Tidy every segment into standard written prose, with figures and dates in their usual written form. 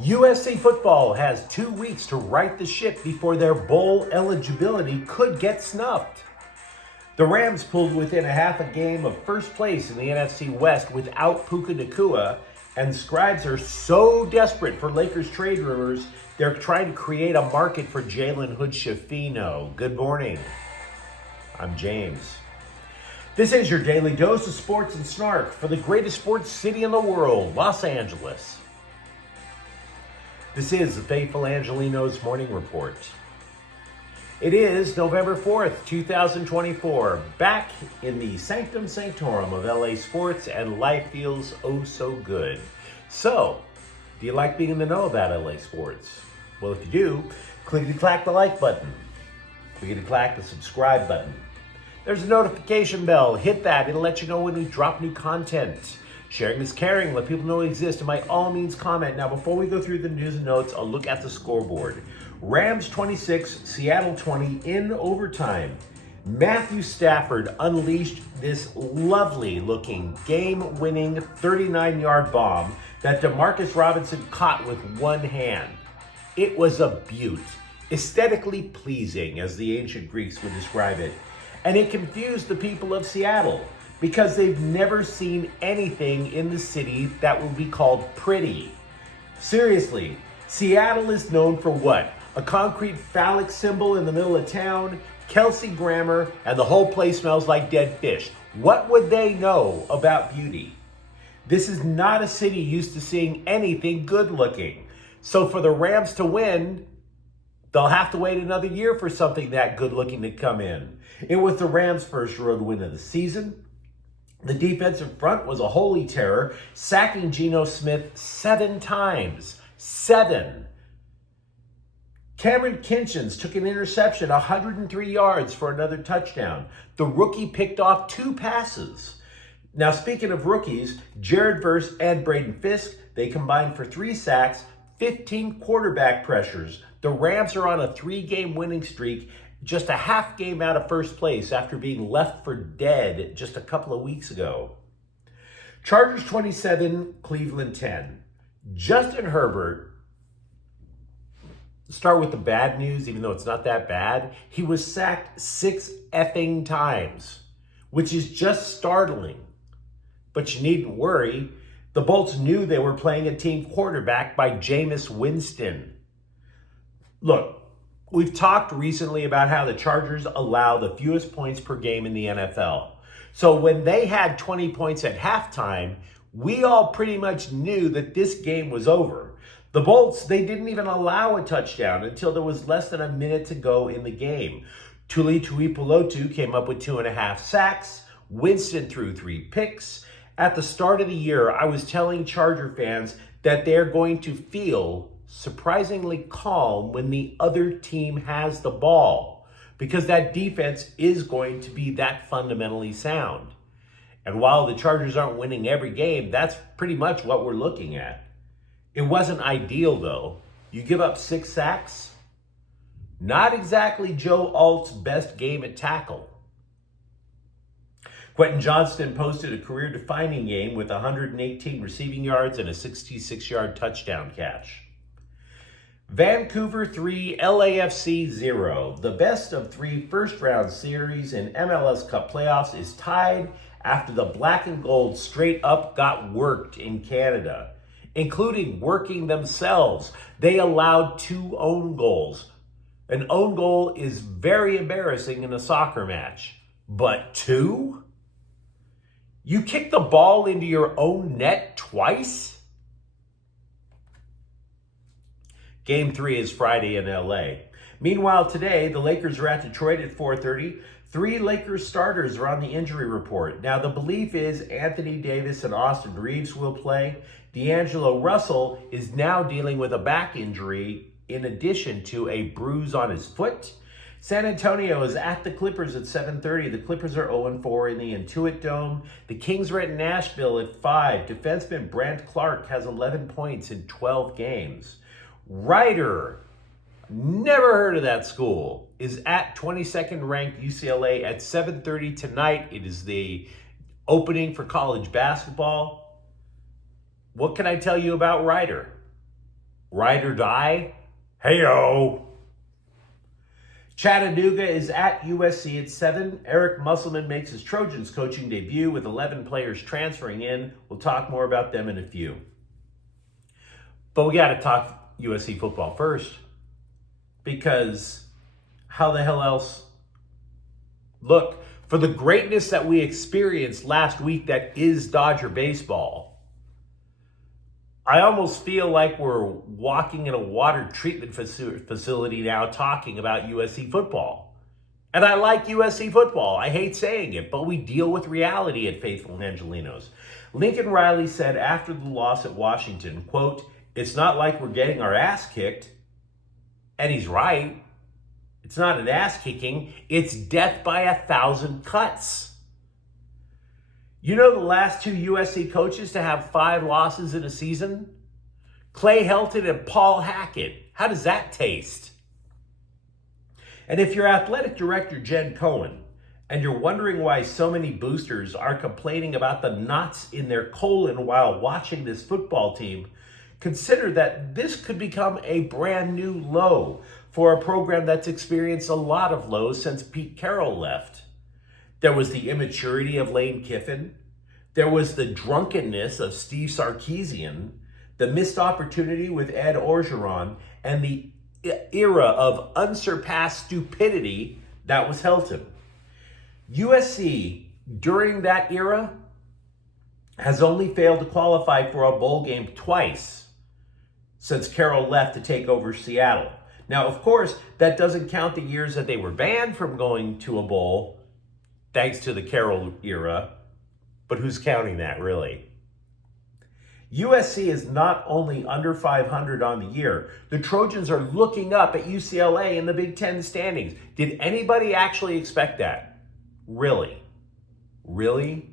USC football has 2 weeks to right the ship before their bowl eligibility could get snuffed. The Rams pulled within a half a game of first place in the NFC West without Puka Nacua, and scribes are so desperate for Lakers trade rumors, they're trying to create a market for Jalen Hood-Schifino. Good morning. I'm James. This is your daily dose of sports and snark for the greatest sports city in the world, Los Angeles. This is the faithful Angelenos Morning Report. It is November 4th, 2024, back in the sanctum sanctorum of LA sports, and life feels oh so good. So, do you like being in the know about LA sports? Well, if you do, clickety-clack the like button. Clickety-clack the subscribe button. There's a notification bell. Hit that. It'll let you know when we drop new content. Sharing is caring. Let people know we exist. And by all means, comment. Now, before we go through the news and notes, I'll look at the scoreboard. Rams 26, Seattle 20 in overtime. Matthew Stafford unleashed this lovely-looking, game-winning 39-yard bomb that Demarcus Robinson caught with one hand. It was a beaut. Aesthetically pleasing, as the ancient Greeks would describe it. And it confused the people of Seattle, because they've never seen anything in the city that would be called pretty. Seriously, Seattle is known for what? A concrete phallic symbol in the middle of town, Kelsey Grammer, and the whole place smells like dead fish. What would they know about beauty? This is not a city used to seeing anything good looking. So for the Rams to win, they'll have to wait another year for something that good looking to come in. It was the Rams' first road win of the season. The defensive front was a holy terror, sacking Geno Smith 7 times. 7. Cameron Kinchins took an interception, 103 yards for another touchdown. The rookie picked off 2 passes. Now, speaking of rookies, Jared Verse and Braden Fisk, they combined for 3 sacks, 15 quarterback pressures. The Rams are on a 3-game winning streak, just a half game out of first place after being left for dead just a couple of weeks ago. Chargers 27, Cleveland 10. Justin Herbert, start with the bad news, even though it's not that bad. He was sacked 6 effing times, which is just startling. But you needn't worry. The Bolts knew they were playing a team quarterback by Jameis Winston. Look, we've talked recently about how the Chargers allow the fewest points per game in the NFL. So when they had 20 points at halftime, we all pretty much knew that this game was over. The Bolts, they didn't even allow a touchdown until there was less than a minute to go in the game. Tuli Tuipulotu came up with 2.5 sacks. Winston threw 3 picks. At the start of the year, I was telling Charger fans that they're going to feel surprisingly calm when the other team has the ball, because that defense is going to be that fundamentally sound. And while the Chargers aren't winning every game, that's pretty much what we're looking at. It wasn't ideal, though. You give up 6 sacks? Not exactly Joe Alt's best game at tackle. Quentin Johnston posted a career-defining game with 118 receiving yards and a 66-yard touchdown catch. Vancouver 3, LAFC 0. The best of 3 first-round series in MLS Cup playoffs is tied after the black and gold straight up got worked in Canada, including working themselves. They allowed 2 own goals. An own goal is very embarrassing in a soccer match, but 2? You kick the ball into your own net twice? Game 3 is Friday in LA. Meanwhile, today, the Lakers are at Detroit at 4:30. 3 Lakers starters are on the injury report. Now, the belief is Anthony Davis and Austin Reeves will play. D'Angelo Russell is now dealing with a back injury in addition to a bruise on his foot. San Antonio is at the Clippers at 7:30. The Clippers are 0-4 in the Intuit Dome. The Kings are at Nashville at 5. Defenseman Brant Clark has 11 points in 12 games. Ryder, never heard of that school, is at 22nd ranked UCLA at 7:30 tonight. It is the opening for college basketball. What can I tell you about Ryder? Ride or die? Hey-o! Chattanooga is at USC at 7. Eric Musselman makes his Trojans coaching debut with 11 players transferring in. We'll talk more about them in a few. But we got to talk USC football first, because how the hell else? Look, for the greatness that we experienced last week that is Dodger baseball, I almost feel like we're walking in a water treatment facility now talking about USC football. And I like USC football. I hate saying it, but we deal with reality at Faithful and Angelenos. Lincoln Riley said after the loss at Washington, quote, "It's not like we're getting our ass kicked." And he's right. It's not an ass kicking. It's death by 1,000 cuts. You know the last two USC coaches to have 5 losses in a season? Clay Helton and Paul Hackett. How does that taste? And if you're athletic director Jen Cohen, and you're wondering why so many boosters are complaining about the knots in their colon while watching this football team, consider that this could become a brand new low for a program that's experienced a lot of lows since Pete Carroll left. There was the immaturity of Lane Kiffin. There was the drunkenness of Steve Sarkisian, the missed opportunity with Ed Orgeron, and the era of unsurpassed stupidity that was Helton. USC, during that era, has only failed to qualify for a bowl game twice since Carroll left to take over Seattle. Now, of course, that doesn't count the years that they were banned from going to a bowl, thanks to the Carroll era, but who's counting that, really? USC is not only under 500 on the year, the Trojans are looking up at UCLA in the Big Ten standings. Did anybody actually expect that? Really? Really?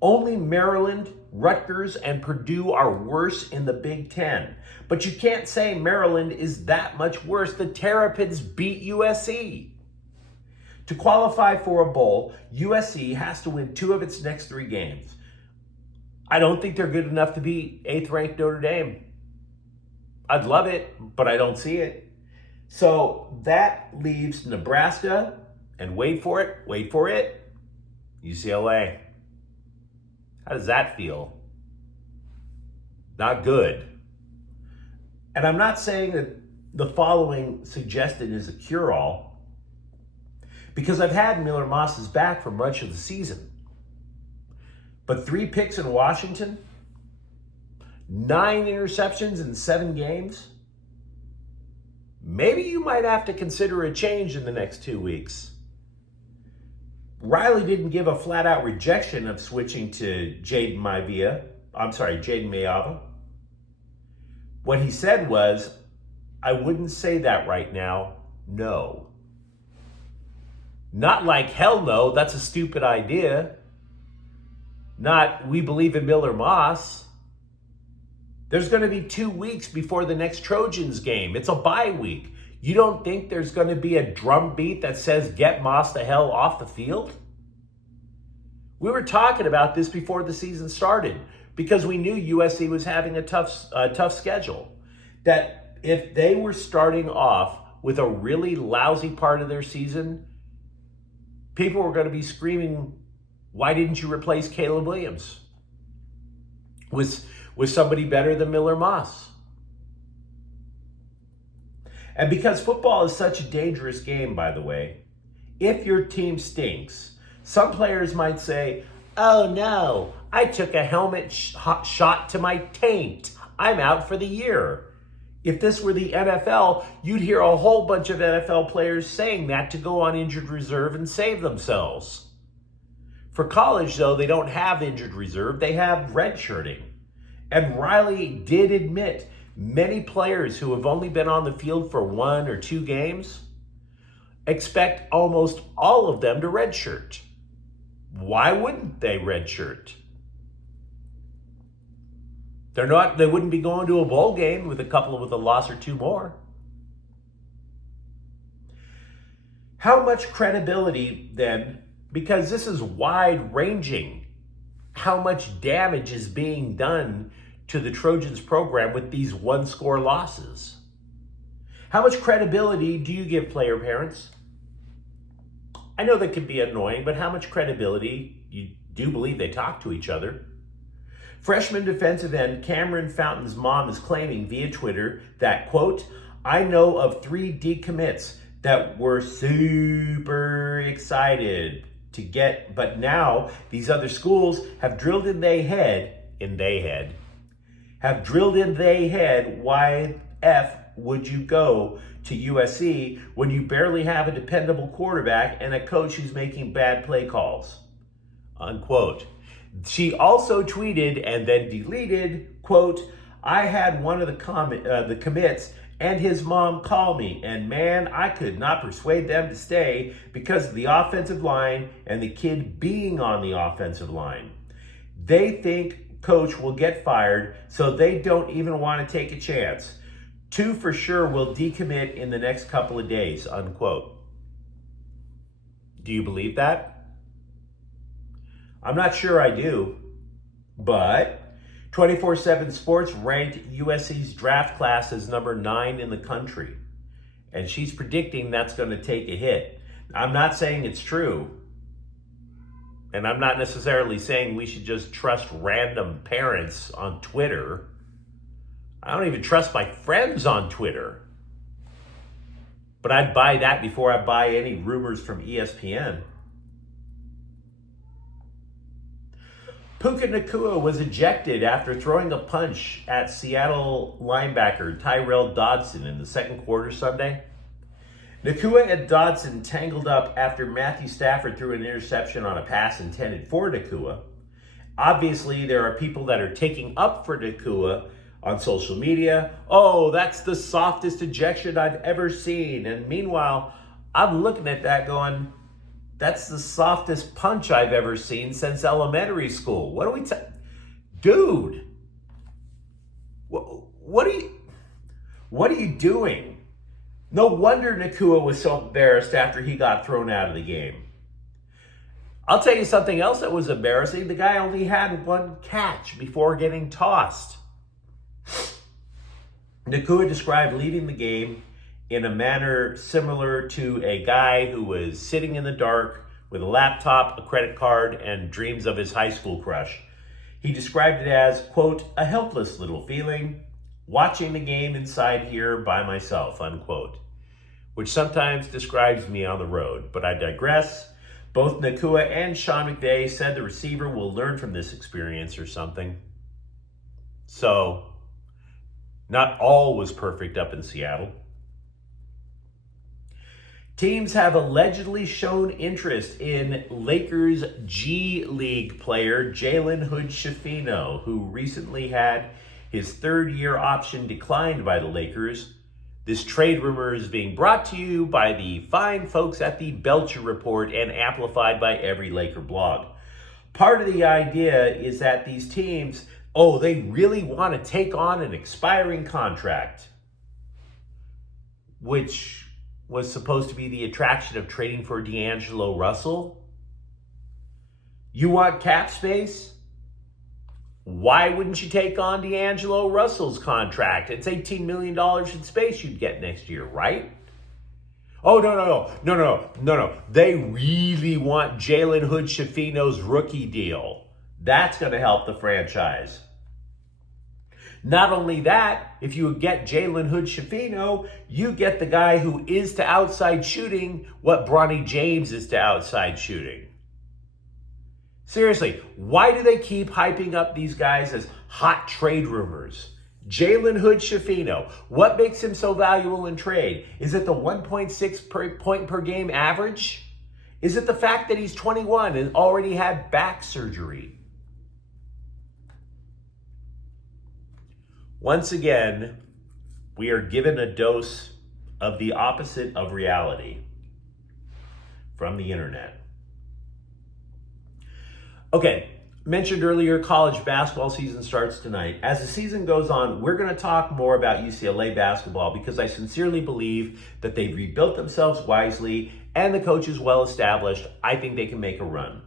Only Maryland, Rutgers, and Purdue are worse in the Big Ten. But you can't say Maryland is that much worse. The Terrapins beat USC. To qualify for a bowl, USC has to win 2 of its next 3 games. I don't think they're good enough to beat 8th-ranked Notre Dame. I'd love it, but I don't see it. So that leaves Nebraska, and wait for it, UCLA. How does that feel? Not good. And I'm not saying that the following suggested is a cure-all, because I've had Miller Moss's back for much of the season. But 3 picks in Washington, 9 interceptions in 7 games. Maybe you might have to consider a change in the next 2 weeks. Riley didn't give a flat-out rejection of switching to Jaden Mayava. What he said was, "I wouldn't say that right now, no." Not like, hell no, that's a stupid idea. Not, we believe in Miller Moss. There's going to be 2 weeks before the next Trojans game. It's a bye week. You don't think there's going to be a drum beat that says, get Moss the hell off the field? We were talking about this before the season started because we knew USC was having a tough schedule. That if they were starting off with a really lousy part of their season, people were going to be screaming, why didn't you replace Caleb Williams with somebody better than Miller Moss? And because football is such a dangerous game, by the way, if your team stinks, some players might say, oh no, I took a helmet shot to my taint. I'm out for the year. If this were the NFL, you'd hear a whole bunch of NFL players saying that to go on injured reserve and save themselves. For college, though, they don't have injured reserve. They have redshirting. And Riley did admit many players who have only been on the field for 1 or 2 games expect almost all of them to redshirt. Why wouldn't they redshirt? They wouldn't be going to a bowl game with a loss or 2 more. How much credibility then, because this is wide ranging, how much damage is being done to the Trojans program with these one-score losses? How much credibility do you give player parents? I know that can be annoying, but how much credibility you do believe they talk to each other? Freshman defensive end Cameron Fountain's mom is claiming via Twitter that, quote, I know of 3 decommits that were super excited to get, but now these other schools have drilled in they head, why F would you go to USC when you barely have a dependable quarterback and a coach who's making bad play calls, unquote. She also tweeted and then deleted, quote, I had one of the commits and his mom call me, and man, I could not persuade them to stay because of the offensive line and the kid being on the offensive line. They think coach will get fired, so they don't even want to take a chance. 2 for sure will decommit in the next couple of days, unquote. Do you believe that? I'm not sure I do, but 24/7 Sports ranked USC's draft class as number 9 in the country, and she's predicting that's going to take a hit. I'm not saying it's true, and I'm not necessarily saying we should just trust random parents on Twitter. I don't even trust my friends on Twitter, but I'd buy that before I buy any rumors from ESPN. Puka Nacua was ejected after throwing a punch at Seattle linebacker Tyrell Dodson in the second quarter Sunday. Nacua and Dodson tangled up after Matthew Stafford threw an interception on a pass intended for Nacua. Obviously, there are people that are taking up for Nacua on social media. Oh, that's the softest ejection I've ever seen. And meanwhile, I'm looking at that going, that's the softest punch I've ever seen since elementary school. What are we dude? What are you doing? No wonder Nacua was so embarrassed after he got thrown out of the game. I'll tell you something else that was embarrassing. The guy only had 1 catch before getting tossed. Nacua described leaving the game in a manner similar to a guy who was sitting in the dark with a laptop, a credit card, and dreams of his high school crush. He described it as, quote, a helpless little feeling, watching the game inside here by myself, unquote, which sometimes describes me on the road. But I digress. Both Nacua and Sean McVay said the receiver will learn from this experience or something. So, not all was perfect up in Seattle. Teams have allegedly shown interest in Lakers G League player Jalen Hood-Schifino, who recently had his 3rd-year option declined by the Lakers. This trade rumor is being brought to you by the fine folks at the Belcher Report and amplified by every Laker blog. Part of the idea is that these teams, they really want to take on an expiring contract, which was supposed to be the attraction of trading for D'Angelo Russell. You want cap space? Why wouldn't you take on D'Angelo Russell's contract? It's $18 million in space you'd get next year, right? Oh, no. They really want Jalen Hood-Schifino's rookie deal. That's going to help the franchise. Not only that, if you get Jalen Hood-Schifino, you get the guy who is to outside shooting what Bronny James is to outside shooting. Seriously, why do they keep hyping up these guys as hot trade rumors? Jalen Hood-Schifino, what makes him so valuable in trade? Is it the 1.6 point per game average? Is it the fact that he's 21 and already had back surgery? Once again, we are given a dose of the opposite of reality from the internet. Okay, mentioned earlier, college basketball season starts tonight. As the season goes on, we're going to talk more about UCLA basketball because I sincerely believe that they've rebuilt themselves wisely and the coach is well established. I think they can make a run.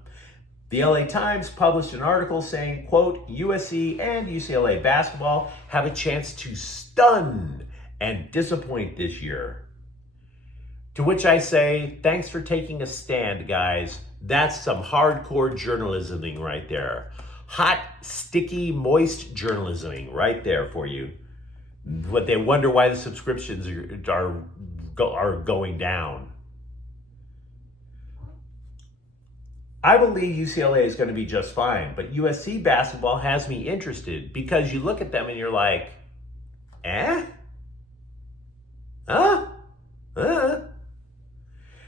The LA Times published an article saying, quote, USC and UCLA basketball have a chance to stun and disappoint this year. To which I say, thanks for taking a stand, guys. That's some hardcore journalism right there. Hot, sticky, moist journalism right there for you. But they wonder why the subscriptions are going down. I believe UCLA is going to be just fine, but USC basketball has me interested because you look at them and you're like, eh? Huh? Now,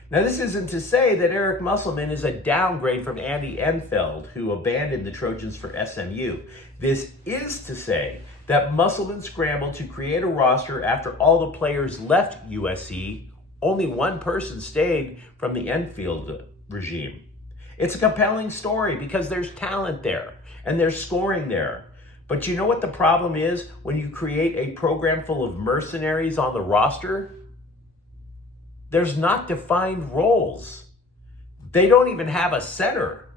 this isn't to say that Eric Musselman is a downgrade from Andy Enfeld, who abandoned the Trojans for SMU. This is to say that Musselman scrambled to create a roster after all the players left USC. Only one person stayed from the Enfeld regime. It's a compelling story because there's talent there and there's scoring there. But you know what the problem is when you create a program full of mercenaries on the roster? There's not defined roles. They don't even have a center.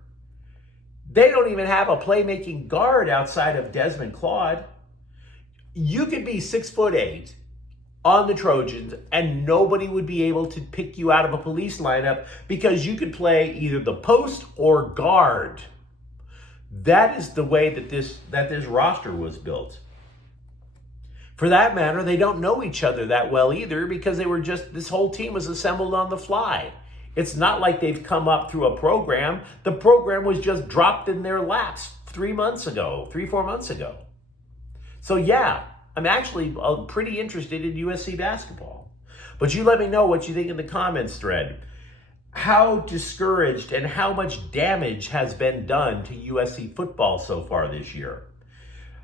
They don't even have a playmaking guard outside of Desmond Claude. You could be 6'8" on the Trojans and nobody would be able to pick you out of a police lineup because you could play either the post or guard. That is the way that this roster was built. For that matter, they don't know each other that well either because this whole team was assembled on the fly. It's not like they've come up through a program. The program was just dropped in their laps 4 months ago. So yeah, I'm actually pretty interested in USC basketball. But you let me know what you think in the comments thread. How discouraged and how much damage has been done to USC football so far this year?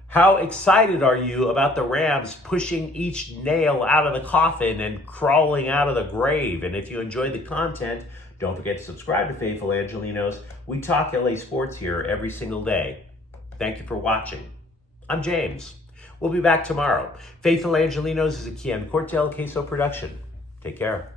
How excited are you about the Rams pushing each nail out of the coffin and crawling out of the grave? And if you enjoyed the content, don't forget to subscribe to Faithful Angelenos. We talk LA sports here every single day. Thank you for watching. I'm James. We'll be back tomorrow. Faithful Angelenos is a Kian Cortel Queso production. Take care.